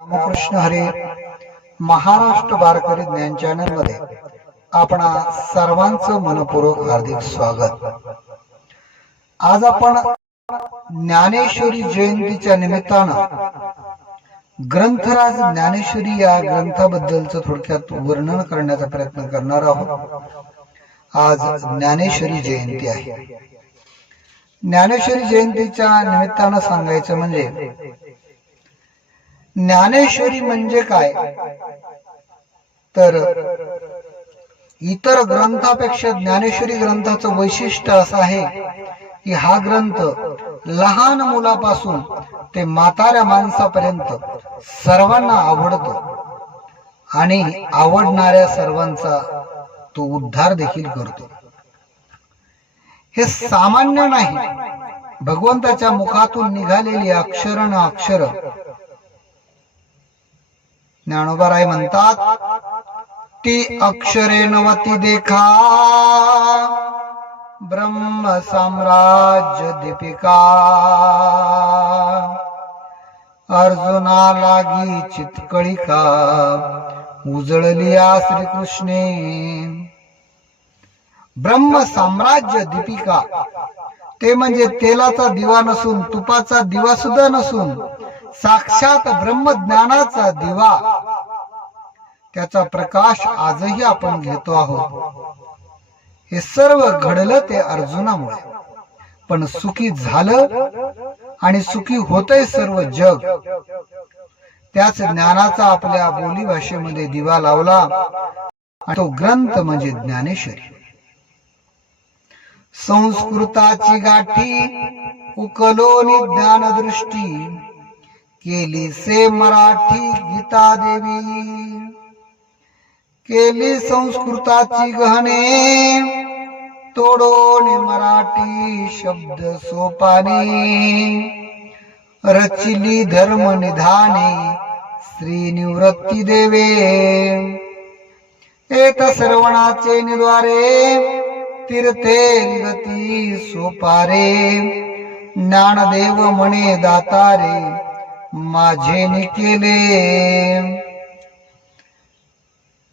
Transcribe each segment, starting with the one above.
रामकृष्ण हरे. महाराष्ट्र वारकरी ज्ञान चॅनल मध्ये आपणा सर्वांचं मनपूर्वक हार्दिक स्वागत. आज आपण ज्ञानेश्वरी जयंतीच्या निमित्तानं ग्रंथराज ज्ञानेश्वरी या ग्रंथाबद्दलचं थोडक्यात वर्णन करण्याचा प्रयत्न करणार आहोत. आज ज्ञानेश्वरी जयंती आहे. ज्ञानेश्वरी जयंतीच्या निमित्तानं सांगायचं म्हणजे ज्ञानेश्वरी म्हणजे काय, तर इतर ग्रंथापेक्षा ज्ञानेश्वरी ग्रंथाचं वैशिष्ट्य असं आहे की हा ग्रंथ लहान मुलापासून ते म्हाताऱ्या माणसापर्यंत सर्वांना आवडतो आणि आवडणाऱ्या सर्वांचा तो उद्धार देखील करतो. हे सामान्य नाही, भगवंताच्या मुखातून निघालेली अक्षर न अक्षर. ज्ञानोबाराय म्हणतात, ती अक्षरे नवती देखा ब्रह्म साम्राज्य दीपिका. अर्जुना लागी चितकळिका उजळलिया श्रीकृष्णे. ब्रह्म साम्राज्य दीपिका ते म्हणजे तेलाचा दिवा नसून, तुपाचा दिवा सुद्धा नसून, साक्षात ब्रह्मज्ञानाचा दिवा. त्याचा प्रकाश आजही आपण घेतो आहोत. हे सर्व घडलं ते अर्जुनामुळे, पण सुखी झालं आणि सुखी होतंय सर्व जग. त्याच ज्ञानाचा आपल्या बोली भाषेमध्ये दिवा लावला, तो ग्रंथ म्हणजे ज्ञानेश्वरी. संस्कृताची गाठी उकलोनी ज्ञानदृष्टी, केली से मराठी गीता देवी. केली संस्कृताची गहने, तोडोन मराठी शब्द सोपाने. रचिली धर्म निधाने, श्री निवृत्ती देवे. एत सर्वणाचे निद्वारे, तीर्थे गती सोपारे. ज्ञानदेव म्हणे दातारे, माझे केले.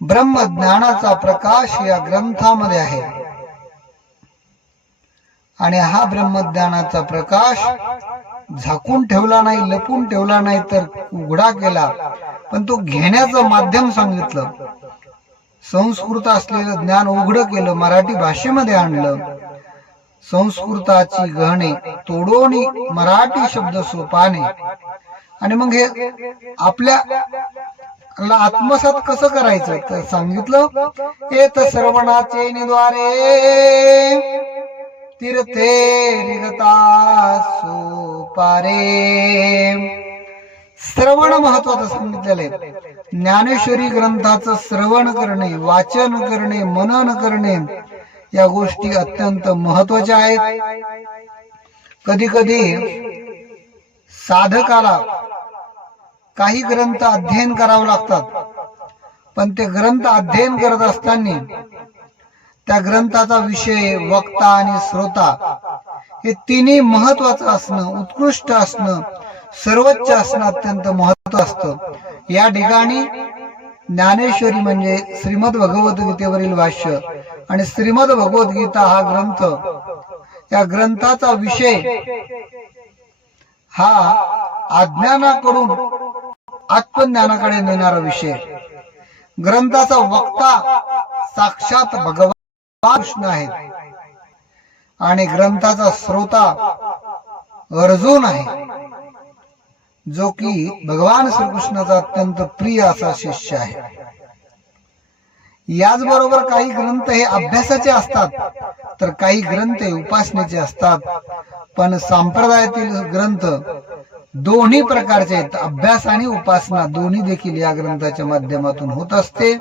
ब्रह्मज्ञानाचा प्रकाश या ग्रंथामध्ये आहे आणि हा ब्रह्मज्ञानाचा प्रकाश झाकून ठेवला नाही, लपून ठेवला नाही, तर उघडा केला. पण तो घेण्याचं माध्यम सांगितलं. संस्कृत असलेलं ज्ञान उघड केलं, मराठी भाषेमध्ये आणलं. संस्कृताची गहने तोडून मराठी शब्द सोपाने. आणि मग हे आपल्या आत्मसात कसं करायचं तर सांगितलं, एत सर्वणाचे निद्वारे, तीर्थे निगता सोपारे. श्रवण महत्वाचं सांगितलेलं आहे. ज्ञानेश्वरी ग्रंथाचं श्रवण करणे, वाचन करणे, मनन करणे या गोष्टी अत्यंत महत्वाच्या आहेत. कधी कधी साधकाला काही ग्रंथ अध्ययन करावं लागतात, पण ते ग्रंथ अध्ययन करत असताना त्या ग्रंथाचा विषय, वक्ता आणि श्रोता हे तिन्ही महत्वाचं असणं, उत्कृष्ट असणं, सर्वोच्च असणं अत्यंत महत्वाचं असतं. या ठिकाणी ज्ञानेश्वरी म्हणजे श्रीमद भगवद्गीतेवरील भाष्य आणि श्रीमद भगवद्गीता हा ग्रंथ, या ग्रंथाचा विषय हा अज्ञानाकडून आत्मज्ञानाकडे नेणारा विषय. ग्रंथाचा वक्ता साक्षात भगवान कृष्ण आहेत आणि ग्रंथाचा श्रोता अर्जुन आहे, जो की भगवान श्रीकृष्णाचा अत्यंत प्रिय असा शिष्य आहे. याचबरोबर काही ग्रंथ हे अभ्यासाचे असतात, तर काही ग्रंथ हे उपासनेचे असतात. पण संप्रदायातील ग्रंथ दोन्ही प्रकारचे आहेत. अभ्यास आणि उपासना दोन्ही देखील या ग्रंथाच्या माध्यमातून होत असते.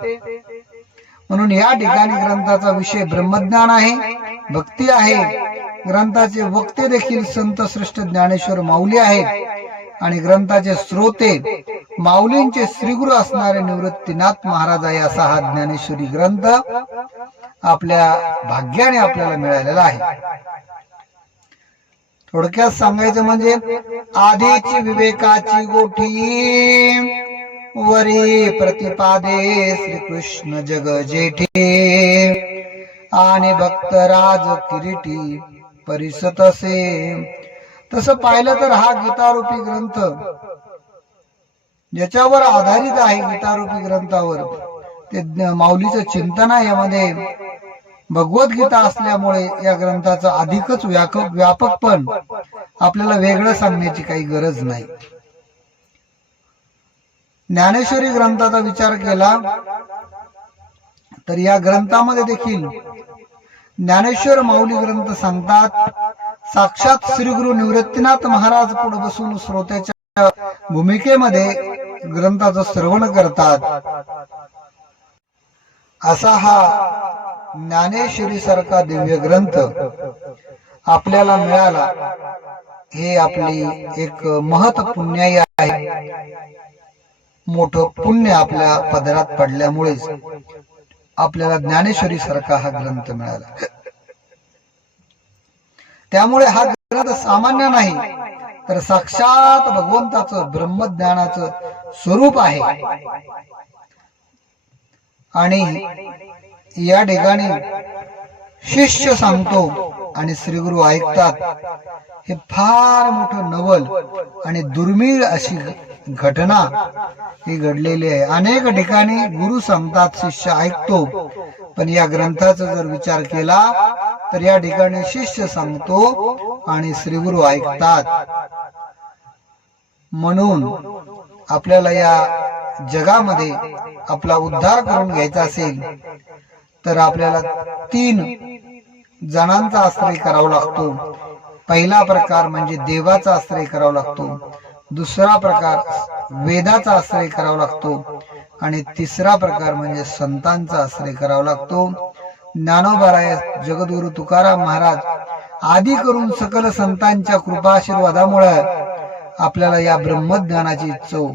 म्हणून या ठिकाणी ग्रंथाचा विषय ब्रह्मज्ञान आहे, भक्ती आहे. ग्रंथाचे वक्ते देखील संत श्रेष्ठ ज्ञानेश्वर माऊली आहेत आणि ग्रंथाचे श्रोते माऊलींचे श्रीगुरु असणारे निवृत्तीनाथ महाराज आहे. असा हा ज्ञानेश्वरी ग्रंथ आपल्या भाग्याने आपल्याला मिळालेला आहे. थोडक्यात सांगायचं म्हणजे आधीची विवेकाची गोठी वरी प्रतिपादे श्रीकृष्ण जग जेठे आणि भक्तराज किरीटी परिसतसे. तसं पाहिलं तर हा गीतारूपी ग्रंथ ज्याच्यावर आधारित आहे, गीतारूपी ग्रंथावर ते माऊलीचं चिंतन आहे. यामध्ये भगवद्गीता असल्यामुळे या ग्रंथाचं अधिकच व्यापकपण आपल्याला वेगळं सांगण्याची काही गरज नाही. ज्ञानेश्वरी ग्रंथाचा विचार केला तर या ग्रंथामध्ये देखील ज्ञानेश्वर माऊली ग्रंथ सांगतात, साक्षात श्री गुरु निवृत्तीनाथ महाराज पुढे बसून श्रोत्याच्या भूमिकेमध्ये ग्रंथाचं श्रवण करतात. असा हा ज्ञानेश्वरी सारखा दिव्य ग्रंथ आपल्याला मिळाला, हे आपली एक महत् पुण्याई आहे. मोठं पुण्य आपल्या पदरात पडल्यामुळेच आपल्याला ज्ञानेश्वरी सारखा हा ग्रंथ मिळाला. त्यामुळे हा ग्रंथ सामान्य नाही, तर साक्षात भगवंताचं ब्रह्मज्ञानाचं स्वरूप आहे. आणि या ठिकाणी शिष्य सांगतो आणि श्रीगुरु ऐकतात. हे फार मोठं नवल आणि दुर्मिळ अशी घटना ही घडलेली आहे. अनेक ठिकाणी गुरु सांगतात, शिष्य ऐकतो, पण या ग्रंथाचा जर विचार केला तर या ठिकाणी शिष्य सांगतो आणि श्रीगुरु ऐकतात. म्हणून आपल्याला या जगामध्ये आपला उद्धार करून घ्यायचा असेल तर आपल्याला 3 जणांचा आश्रय करावा लागतो. पहिला प्रकार म्हणजे देवाचा आश्रय करावा लागतो, दुसरा प्रकार वेदाचा आश्रय करावा लागतो आणि तिसरा प्रकार म्हणजे संतांचा आश्रय करावा लागतो. ज्ञानोबाराय जगद्गुरु तुकाराम महाराज आदी करून सकल संतांच्या कृपाशीर्वादामुळे आपल्याला या ब्रह्मज्ञानाची चव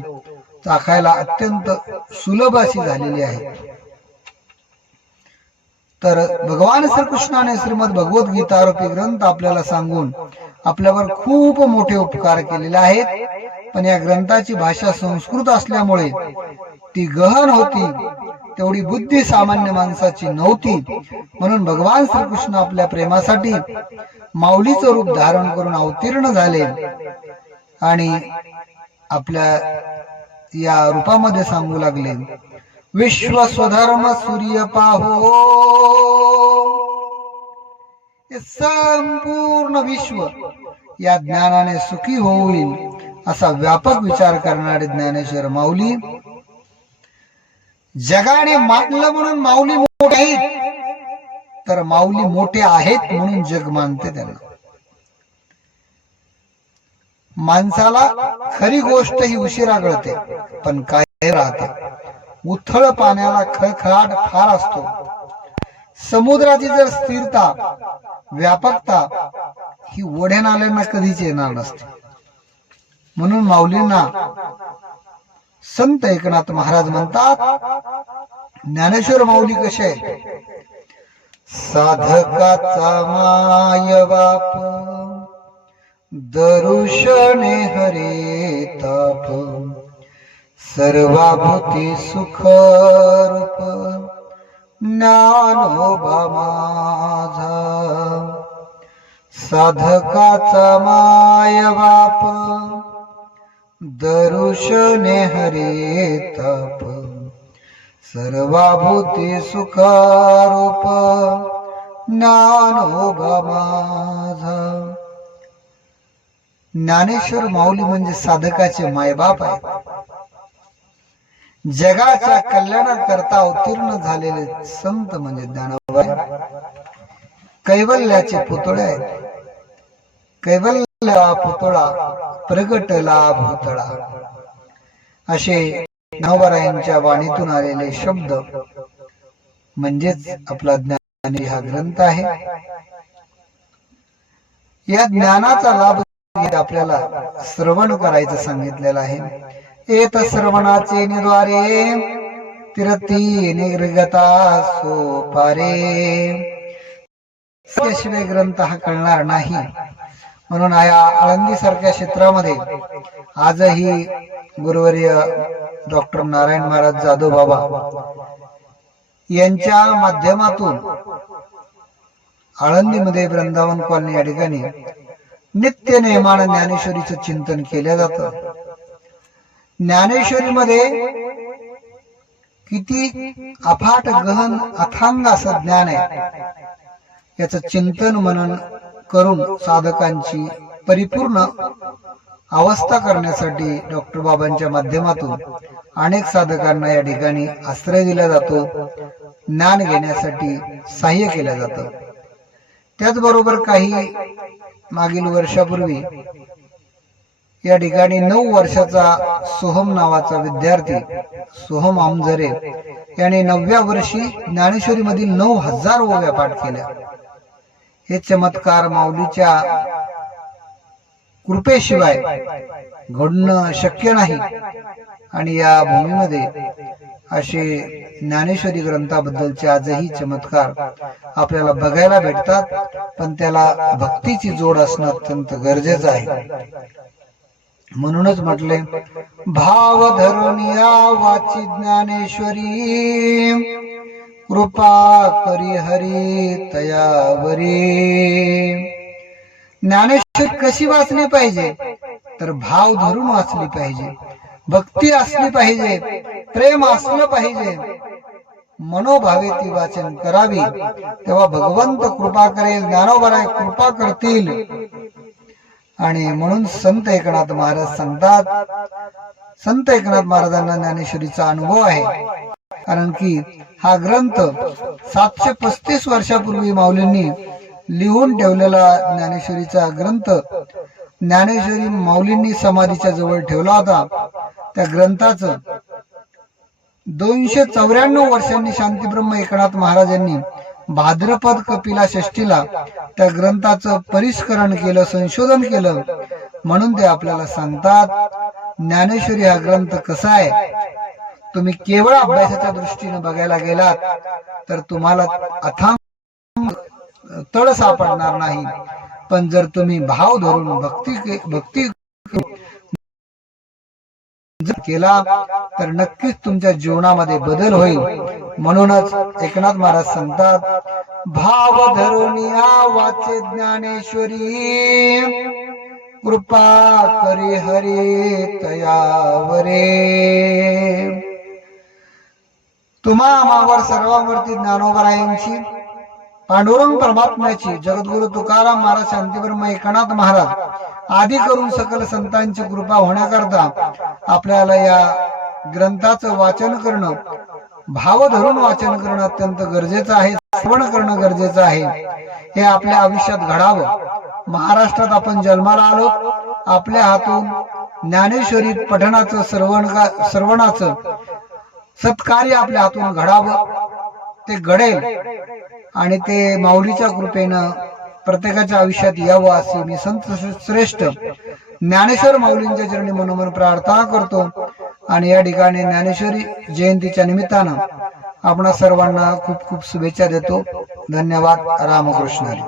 चाखायला अत्यंत सुलभ अशी झालेली आहे. तर भगवान श्रीकृष्णाने श्रीमद भगवद्गीता रूपी ग्रंथ आपल्याला सांगून आपल्यावर खूप मोठे उपकार केलेले आहेत. पण या ग्रंथाची भाषा संस्कृत असल्यामुळे ती गहन होती, तेवढी बुद्धी सामान्य माणसाची नव्हती. म्हणून भगवान श्रीकृष्ण आपल्या प्रेमासाठी माऊलीचं रूप धारण करून अवतीर्ण झाले आणि आपल्या या रूपामध्ये सांगू लागले, विश्व स्वधर्म सूर्य पाहो. हे संपूर्ण विश्व या ज्ञानाने सुखी होईल असा व्यापक विचार करणारे ज्ञानेश्वर माऊली. जगाने मानलं म्हणून माऊली मोठे आहेत, तर माऊली मोठे आहेत म्हणून जग मानते त्यांना. माणसाला खरी गोष्ट ही उशिरा कळते, पण काय राहते. उथळ पाण्याला खळखळाट फार असतो. समुद्राची जर स्थिरता व्यापकता ही ओढ्या नाल्यांना कधीच येणार नसते. म्हणून माऊलींना संत एकनाथ महाराज म्हणतात, ज्ञानेश्वर माऊली कसे आहे, साधकाचा माय बाप दरुशने हरे ताप सर्वाभूती सुख रूप ज्ञानोबा माझा. साधकाचा माय बाप दरुशने हरे ताप सर्वाभूती सुख रूप ज्ञानोबा माझा. ज्ञानेश्वर माऊली म्हणजे साधकाचे मायबाप आहे. जगाच्या कल्याणाकरता अवतीर्ण झालेले संत म्हणजे ज्ञानोबा. कैवल्याचे पुतळे आहेत. कैवल्या पुतळा प्रगटला भूतळा असे ज्ञानोबारायांच्या वाणीतून आलेले शब्द म्हणजेच आपला ज्ञानी हा ग्रंथ आहे. या ज्ञानाचा लाभ आपल्याला श्रवण करायचं सांगितलेलं आहे. एत श्रवणाचे निद्वारे तिरती निर्गता सोपारे. त्याशिवाय ग्रंथ हा कळणार नाही. म्हणून या आळंदी सारख्या क्षेत्रामध्ये आजही गुरुवर्य डॉक्टर नारायण महाराज जाधव बाबा यांच्या माध्यमातून आळंदीमध्ये वृंदावन कॉलनी या ठिकाणी नित्य नेमानं ज्ञानेश्वरीचं चिंतन केलं जातं. ज्ञानेश्वरीमध्ये किती अफाट गहन अथांग असं ज्ञान आहे. याचं चिंतन मनन करून साधकांची परिपूर्ण अवस्था करण्यासाठी डॉक्टर बाबांच्या माध्यमातून अनेक साधकांना या ठिकाणी आश्रय दिला जातो, ज्ञान घेण्यासाठी सहाय्य केलं जातं. त्याचबरोबर काही मागील वर्षापूर्वी या ठिकाणी 9 वर्षाचा सोहम नावाचा विद्यार्थी सोहम आमझरे याने 9व्या वर्षी ज्ञानेश्वरी मधील 9000 ओव्या पाठ केल्या. हे चमत्कार माऊलीच्या कृपेशिवाय घडणं शक्य नाही. आणि या भूमीमध्ये असे ज्ञानेश्वरी ग्रंथाबद्दलचे आजही चमत्कार आपल्याला बघायला भेटतात. पण त्याला भक्तीची जोड असणं अत्यंत गरजेचं आहे. म्हणूनच म्हटले, भाव धरून या वाची ज्ञानेश्वरी, कृपा करी हरी तयावरी. ज्ञानेश्वरी कशी वाचली पाहिजे तर भाव धरून वाचली पाहिजे, भक्ती असली पाहिजे, प्रेम असलं पाहिजे, मनोभावे ती वाचन करावी. तेव्हा भगवंत कृपा करेल, ज्ञानोबराय कृपा करतील. आणि म्हणून संत एकनाथ महाराज सांगतात, संत एकनाथ महाराजांना ज्ञानेश्वरीचा अनुभव आहे. कारण की हा ग्रंथ 735 वर्षापूर्वी माऊलींनी लिहून ठेवलेला ज्ञानेश्वरीचा ग्रंथ ज्ञानेश्वरी माऊलींनी समाधीच्या जवळ ठेवला होता. त्या ग्रंथाचं 294 वर्षांनी शांतीब्रह्म एकनाथ महाराज यांनी भाद्रपद कपिला षष्ठीला त्या ग्रंथाचं परिष्करण केलं, संशोधन केलं. म्हणून ते आपल्याला सांगतात, ज्ञानेश्वरी हा ग्रंथ कसा आहे. तुम्ही केवळ अभ्यासाच्या दृष्टीने बघायला गेलात तर तुम्हाला अथांग तळ सापडणार नाही. पण जर तुम्ही भाव धरून भक्ती केला तर नक्कीच तुमच्या जीवनामध्ये बदल होईल. म्हणूनच एकनाथ महाराज सांगतात, भाव धरून या वाचे ज्ञानेश्वरी, कृपा करी हरी तयावरे. तुम्हा आम्हावर सर्वांवरती ज्ञानोबरायांची, पांडुरंग परमात्म्याची, जगद्गुरु तुकाराम महाराज, शांतीब्रह्म एकनाथ महाराज आदी करून सकल संतांची कृपा होण्याकरता आपल्याला या ग्रंथाचं वाचन करणं, भाव धरून वाचन करणं अत्यंत गरजेचं आहे. श्रवण करणं गरजेचं आहे. हे आपल्या आयुष्यात घडावं. महाराष्ट्रात आपण जन्माला आलो, आपल्या हातून ज्ञानेश्वरी पठणाचं श्रवणाचं सत्कार्य आपल्या हातून घडावं. ते घडेल आणि ते माऊलीच्या कृपेनं प्रत्येकाच्या आयुष्यात यावं असे मी संत श्रेष्ठ ज्ञानेश्वर माऊलींच्या चरणी मनोमन प्रार्थना करतो. आणि या ठिकाणी ज्ञानेश्वरी जयंतीच्या निमित्तानं आपणा सर्वांना खूप खूप शुभेच्छा देतो. धन्यवाद. रामकृष्ण हरी.